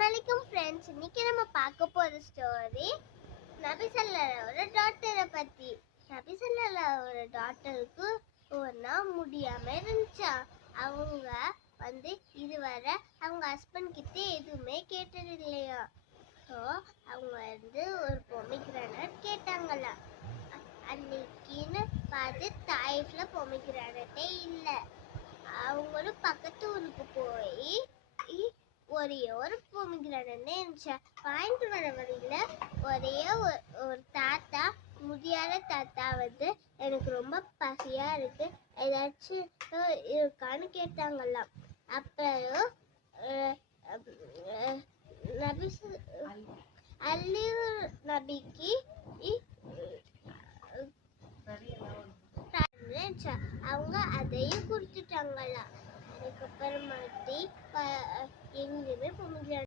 வணக்கம் ஃப்ரெண்ட்ஸ், இன்னைக்கு நம்ம பார்க்க போற ஸ்டோரி நபி ஸல்லல்லாஹு டாக்டரை பத்தி. நபி ஸல்லல்லாஹு டாக்டருக்கு ஒரு நாள் முடியாம இருந்துச்சா. அவங்க இதுவரை அவங்க ஹஸ்பண்ட் கிட்ட எதுவுமே கேட்டது இல்லையா. ஸோ அவங்க ஒரு பொமிக்ரானட் கேட்டாங்களா. அன்னைக்குன்னு பார்த்து தாய்ஃப்ல பொமிக்ரானட்டே இல்லை. அவங்களும் பக்கத்து ஊருக்கு போய் ஒரே ஒரு பொமிக்ரானட் இருந்துச்சு. வாங்கிட்டு வர வழியில ஒரு தாத்தா, முதியார தாத்தா எனக்கு ரொம்ப பசியா இருக்கு, ஏதாச்சும் இருக்கான்னு கேட்டாங்களாம். அப்புறம் நபி அல்லிவு நபிக்கு அவங்க அதையும் குடுத்துட்டாங்களாம். அதுக்கப்புறமாட்டி எங்கேயுமே பொமிக்ரானட்